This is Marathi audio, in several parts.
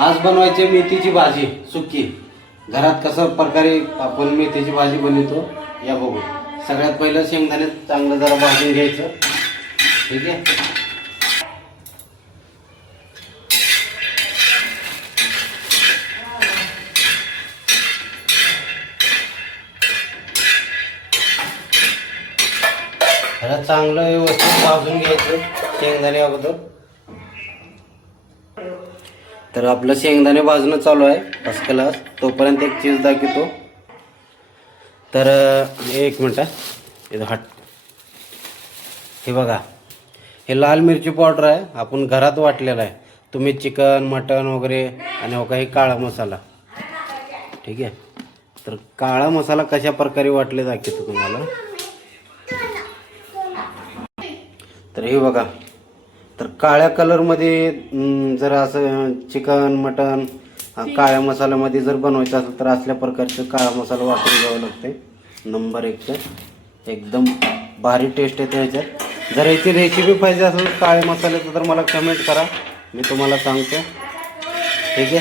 आज बनवायची मेथीची भाजी सुकी. घरात कशा प्रकारे आपण मेथीची भाजी बनवतो या बघू. सगळ्यात पहिलं शेंगदाणे चांगलं जरा भाजून घ्यायचं. ठीक आहे. ह्याला चांगलं व्यवस्थित भाजून घ्यायचं शेंगदाणे अगोदर. तर आपलं शेंगदाणे भाजणं चालू आहे फर्स्ट क्लास. तोपर्यंत एक चीज दाखवतो. तर एक मिनटं इथं हट. हे बघा, हे लाल मिरची पावडर आहे, आपण घरात वाटलेला आहे. तुम्ही चिकन मटन वगैरे आणि हो काही काळा मसाला. ठीक आहे. तर काळा मसाला कशा प्रकारे वाटले दाखवतो तुम्हाला. तर हे बघा, तर काळ्या कलरमध्ये जर असं चिकन मटन काळ्या मसाल्यामध्ये जर बनवायचं असेल तर असल्या प्रकारचं काळा मसाला वापरून घ्यावं लागते. नंबर 1चं एकदम भारी टेस्ट येते ह्याच्यात. जर याची रेसिपी पाहिजे असेल काळ्या मसाल्याचं तर मला कमेंट करा, मी तुम्हाला सांगतो. ठीक आहे.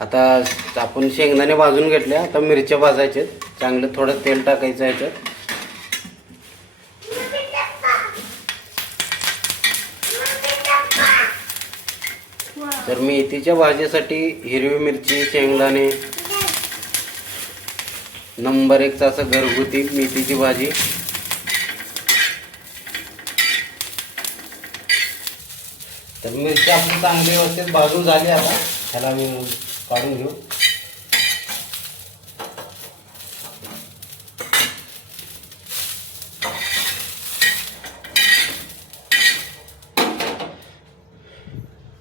आता आपण शेंगदाणे भाजून घेतले. आता मिरच्या भाजायचे. चांगलं थोडं तेल टाकायचं ह्याच्यात. तर मेथीच्या भाजीसाठी हिरवी मिरची शेंगदाणे नंबर 1चं असं घरगुती मेथीची भाजी. तर मिरची आपली चांगली व्यवस्थित भाजून झाली. आता त्याला मी काढून घेऊ.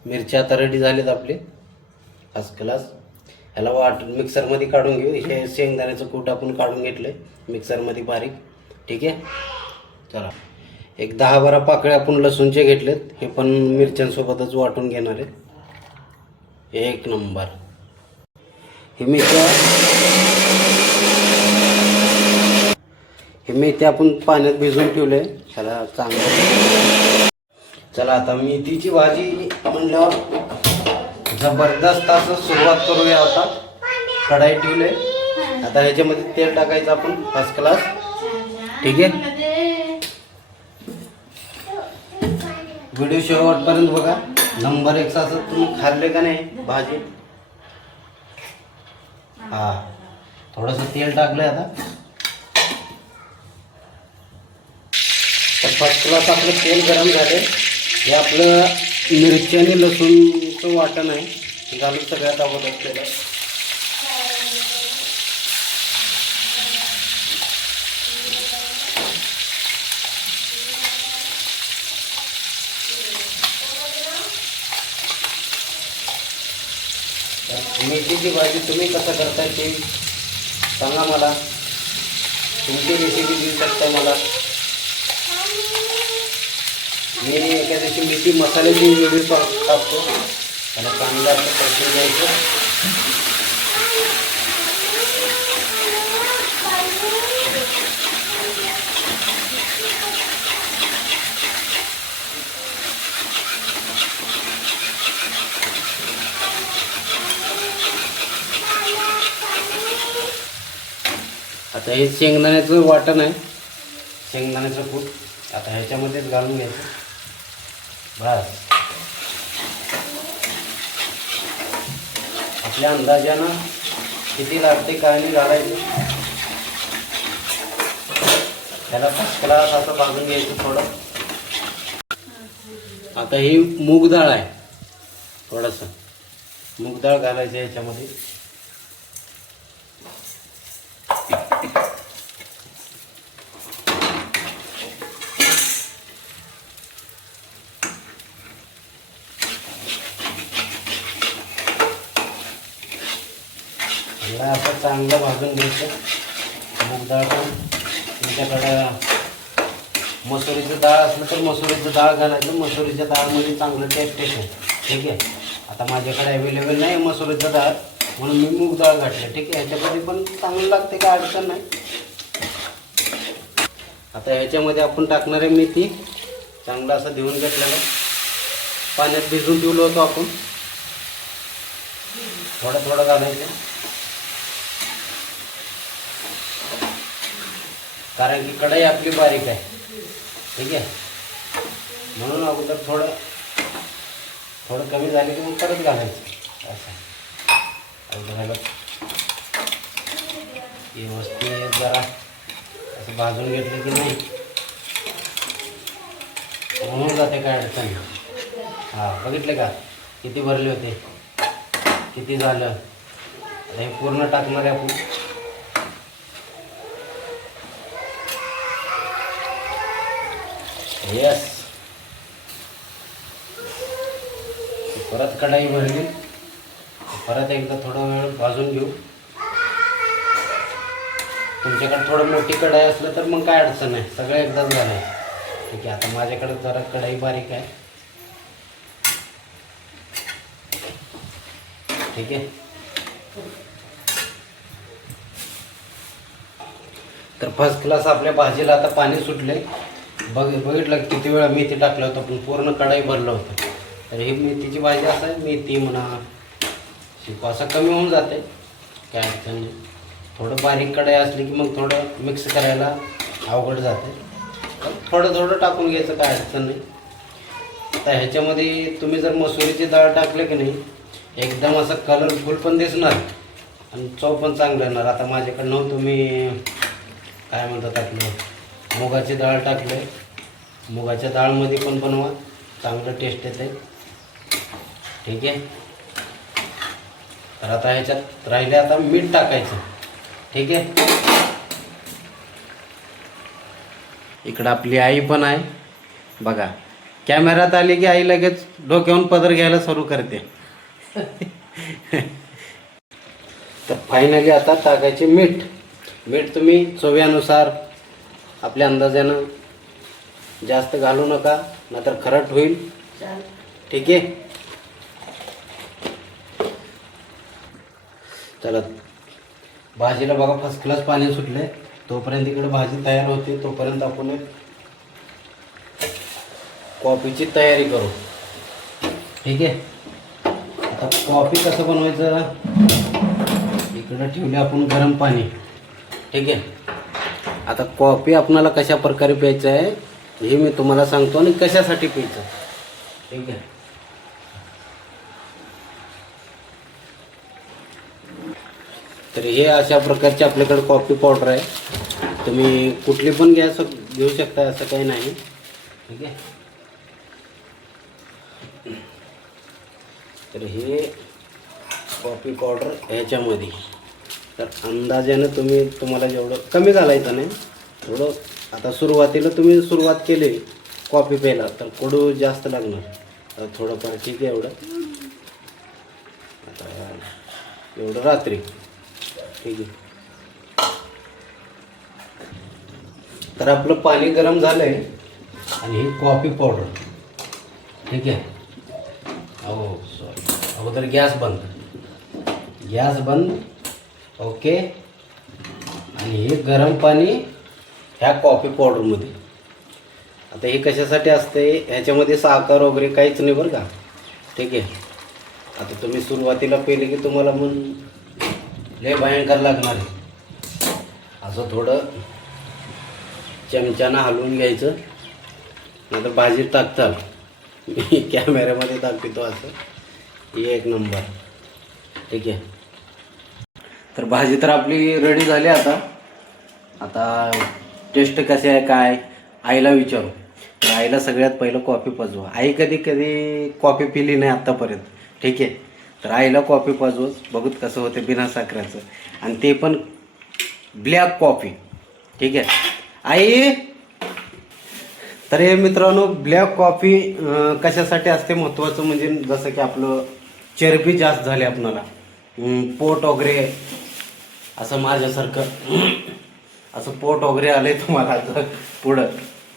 मिरच्या आता रेडी झालेत आपले फर्स्ट क्लास. ह्याला मिक्सरमध्ये काढून घेऊ. हे शेंगदाण्याचं कूट आपण काढून घेतलं आहे मिक्सरमध्ये बारीक. ठीक आहे. चला, एक 10-12 पाकळे आपण लसूणचे घेतलेत. हे पण मिरच्यांसोबतच वाटून घेणार आहे. एक नंबर. हे मेथी आपण पाण्यात भिजवून ठेवले. ह्याला चांगलं. चला, आता मेथीची भाजी म्हणल्यावर जबरदस्त असं सुरुवात करूया. आता कढाई ठेवले. आता ह्याच्यामध्ये तेल टाकायचं आपण फर्स्ट क्लास. ठीक आहे. व्हिडिओ शेवटपर्यंत बघा. नंबर 1चं असं तुम्ही खाल्ले का नाही भाजी. हा, थोडंसं तेल टाकलं आता. तर फर्स्ट क्लास आपलं तेल गरम झाले. हे आपलं मिरची आणि लसूणचं वाटण आहे. घालून सगळ्यात अगोदर केलं. मेथीची भाजी तुम्ही कसं करताय ते सांगा मला. तुमची रेसिपी देऊ शकता मला. मी एका दिवशी मेथी मसाल्याची व्हिडिओ टाकतो. आणि चांगलं असं परतून घ्यायचं. आता हे शेंगदाण्याचं वाटण आहे, शेंगदाण्याचं कूट. आता ह्याच्यामध्येच घालून घ्यायचं. बस आपल्या अंदाजानं किती लागते काय नाही घालायचं. त्याला फर्स्ट क्लास असं भाजून घ्यायचं थोडं. आता ही मूग डाळ आहे. थोडंसं मूग डाळ घालायचं ह्याच्यामध्ये. असं चांगलं भाजून घ्यायचं. मूग डाळ पण तुमच्याकडं मसुरीचं डाळ असलं तर मसुरीचं डाळ घालायचं. मसुरीच्या डाळमध्ये चांगलं टेस्ट येते. ठीक आहे. आता माझ्याकडे अवेलेबल नाही मसुरीचं डाळ, म्हणून मी मूग डाळ घातलं. ठीक आहे. ह्याच्यामध्ये पण चांगलं लागते, काय अडचण नाही. आता ह्याच्यामध्ये आपण टाकणार आहे मेथी. चांगलं असं धुवून घेतलेलं, पाण्यात भिजवून ठेवलं होतं आपण. थोडं थोडं घालायचं, कारण की कढई आपली बारीक आहे. ठीक आहे, म्हणून अगोदर थोडं थोडं कमी झाले की मग परत घालायचं. असं घालत व्यवस्थित जरा असं भाजून घेतलं की नाही होऊन जाते, काय अडचण नाही. हां, बघितले का किती भरले होते, किती झालं. आता हे पूर्ण टाकणार आहे आपण. यस, परत कढाई भरली, परत एकदा थोडा वेळ भाजून घेऊ. तुमच्याकडे थोडं मोठी कढाई असलं तर मग काय अडचण नाही, सगळं एकदाच झालंय. ठीक आहे, आता माझ्याकडे जरा कढाई बारीक आहे. ठीक आहे, तर फर्स्ट क्लास आपल्या भाजीला आता पाणी सुटले. बघितलं किती वेळा मेथी टाकलं होतं, पण पूर्ण कढाई भरलं होतं. तर ही मेथीची भाजी असं आहे, मेथी म्हणा शिपा असं कमी होऊन जाते, काय अडचण नाही. थोडं बारीक कढाई असली की मग थोडं मिक्स करायला अवघड जाते. थोडं थोडं टाकून घ्यायचं, काय अडचण नाही. आता ह्याच्यामध्ये तुम्ही जर मसुरीची डाळ टाकले की नाही, एकदम असं कलरफुल पण दिसणार आणि चव पण चांगलं येणार. आता माझ्याकडनं तुम्ही काय म्हणतात आपलं मुगाची डाळ टाकले, मुगाच्या डाळमध्ये पण बनवा, चांगलं टेस्ट येते. ठीक आहे, तर आता ह्याच्यात राहिले आता मीठ टाकायचं. ठीक आहे, इकडं आपली आई पण आहे बघा. कॅमेरात आली की आई लगेच डोक्यावरून पदर घ्यायला सुरू करते. तर फायनली आता टाकायचे मीठ. मीठ तुम्ही चव्यानुसार आपल्या अंदाजानं, जास्त घालू नका नाहीतर खरट होईल. ठीक आहे, चला भाजीला बघा फर्स्ट क्लास पाणी सुटले. तोपर्यंत इकडे भाजी तयार होते, तोपर्यंत आपण कॉफीची तयारी करू. ठीक आहे, आता कॉफी कसं बनवायचं, इकडं ठेवले आपण गरम पाणी. ठीक आहे, आता कॉफी आपल्याला कशा प्रकारे प्यायचं आहे हे मी तुम्हाला सांगतो आणि कशासाठी प्यायचं. ठीक आहे, तर हे अशा प्रकारचे आपल्याकडे कॉफी पावडर आहे. तुम्ही कुठली पण घेऊ शकता, असं काही नाही. ठीक आहे, तर हे कॉफी पावडर ह्याच्यामध्ये, तर अंदाजानं तुम्हाला जेवढं कमी घालायचं नाही, थोडं. आता सुरुवातीला तुम्ही सुरुवात केली कॉफी प्यायला तर कडू जास्त लागणार, तर थोडंफार. ठीक आहे, एवढं आता एवढं रात्री. ठीक आहे, तर आपलं पाणी गरम झालंय आणि ही कॉफी पावडर. ठीक आहे, सॉरी, अगोदर गॅस बंद. ओके, आणि हे गरम पाणी ह्या कॉफी पावडरमध्ये. आता हे कशासाठी असते, ह्याच्यामध्ये साखर वगैरे काहीच नाही बरं का. ठीक आहे, आता तुम्ही सुरुवातीला पेले की तुम्हाला मग लय भयंकर लागणार आहे. असं थोडं चमच्यानं हलवून घ्यायचं, नंतर भाजीत टाकतात. मी कॅमेऱ्यामध्ये दाखवतो असं. एक नंबर. ठीक आहे, तर भाजी तर आपली रेडी झाली. आता टेस्ट कसे आहे काय आईला विचारू. तर आईला सगळ्यात पहिलं कॉफी पाजवा. आई कधी कॉफी पिली नाही आत्तापर्यंत. ठीक आहे, तर आईला कॉफी पाजवच, बघूत कसं होते बिना साखरेचं, आणि ते पण ब्लॅक कॉफी. ठीक आहे आई. तर हे मित्रांनो, ब्लॅक कॉफी कशासाठी असते महत्त्वाचं, म्हणजे जसं की आपलं चरबी जास्त झाली आपणाला, पोट वगैरे असं माझ्यासारखं असं पोट वगैरे आले तुम्हाला पुढं,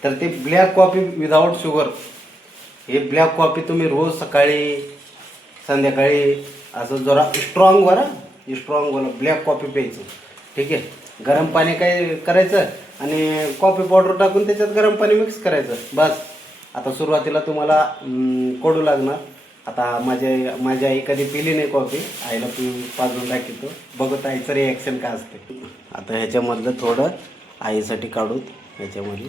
तर ते ब्लॅक कॉफी विदाऊट शुगर, हे ब्लॅक कॉफी तुम्ही रोज सकाळी संध्याकाळी असं जरा स्ट्रॉंगवाला ब्लॅक कॉफी प्यायचं. ठीक आहे, गरम पाणी काय करायचं आणि कॉफी पावडर टाकून त्याच्यात गरम पाणी मिक्स करायचं, बस. आता सुरुवातीला तुम्हाला कडू लागणार, आता माझी आई कधी पिली नाही कॉफी, आईला पाजून दाखवतो, बघत आईचं रिॲक्शन काय असते. आता ह्याच्यामधलं थोडं आईसाठी काढू ह्याच्यामध्ये.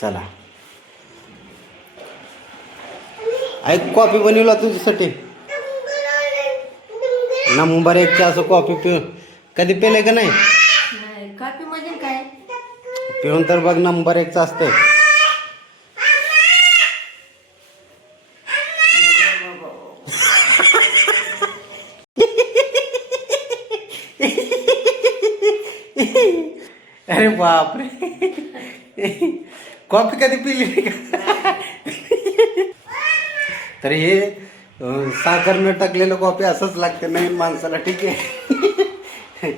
चला आई कॉफी बनवला तुझ्यासाठी. नंबर 1ची असं कॉफी कधी पेले का नाही? कॉफी मध्ये काय पिऊन तर बघ, नंबर 1चं असतंय. अरे बापरे, कॉफी कधी पिली नाही का? तर हे साखर न टाकलेलं कॉफी असंच लागते नवीन माणसाला. ठीक आहे.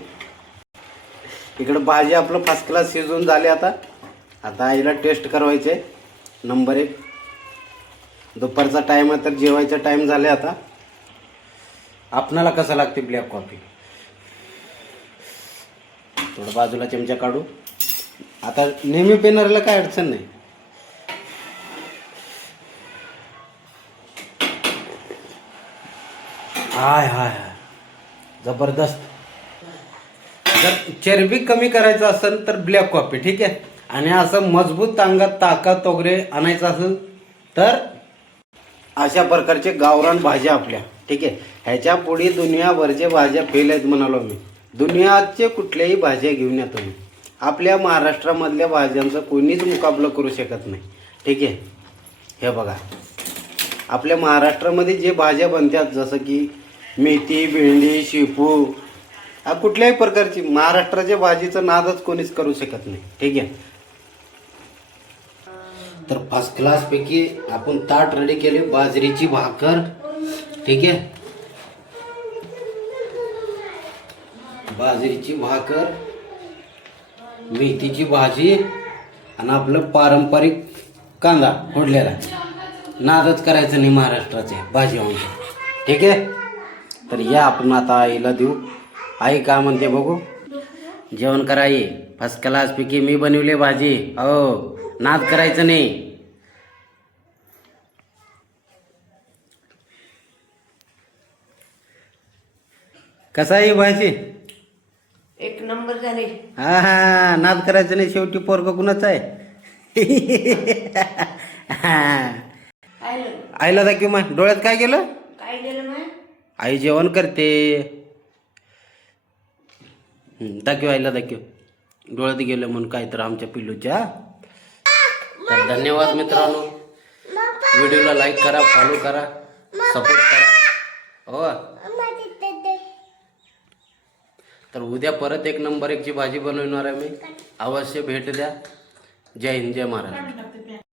इकडं भाजी आपलं फर्स्ट क्लास शिजून झाले. आता आईला टेस्ट करवायचे. नंबर 1. दुपारचा टाईम आहे तर जेवायचा टाईम झाले. आता आपणाला कसं लागते ब्लॅक कॉफी. थोडं बाजूला चमचा काढू. आता नेहमी पेनारला काय अडचण नाही. हाय हाय हाय, जबरदस्त. जर चरबी कमी करायचं असेल तर ब्लॅक कॉफी. ठीक आहे. आणि असं मजबूत अंगात ताकद वगैरे आणायचं असेल तर अशा प्रकारचे गावरान भाज्या आपल्या. ठीक आहे. ह्याच्या पुढे दुनियाभरचे भाज्या फेल आहेत म्हणालो मी. दुनियाचे कुठल्याही भाज्या घेऊन या तुम्ही, आपल्या महाराष्ट्रामधल्या भाज्यांचा कोणीच मुकाबला करू शकत नाही. ठीक आहे. हे बघा, आपल्या महाराष्ट्रामध्ये जे भाज्या बनतात जसं की मेथी, भेंडी, शेपू, कुठल्याही प्रकारची महाराष्ट्राच्या भाजीचं नादच कोणीच करू शकत नाही. ठीक आहे. तर फर्स्ट क्लास पैकी आपण ताट रेडी केले. बाजरीची भाकर. ठीक आहे. बाजरीची भाकर, मेथीची भाजी आणि आपलं पारंपरिक कांदा फोडलेला. नादच करायचं नाही महाराष्ट्राचे भाजी म्हणजे. ठीक आहे. तर या आपण आता आईला देऊ. आई काय म्हणते बघू. जेवण करा आई. फर्स्ट क्लास पैकी मी बनवली भाजी. हो, नाद करायचं नाही. कसा आहे भाजी? एक नंबर झाले. हा हा, नाद करायचं नाही. शेवटी पोरग कुणाच आहे. आईला दाखव मग. डोळ्यात काय गेलं? काय गेलं मग? आई जेवण करते. दाखव आईला दाखव. डोळ्यात गेलं म्हणून काय तर आमच्या पिल्लूच्या. तर धन्यवाद मित्रांनो. व्हिडिओला लाईक करा, फॉलो करा, सपोर्ट करा. हो. तर उद्या परत एक नंबर 1ची भाजी बनवणार आहे मी. अवश्य भेट द्या. जय हिंद, जय महाराष्ट्र.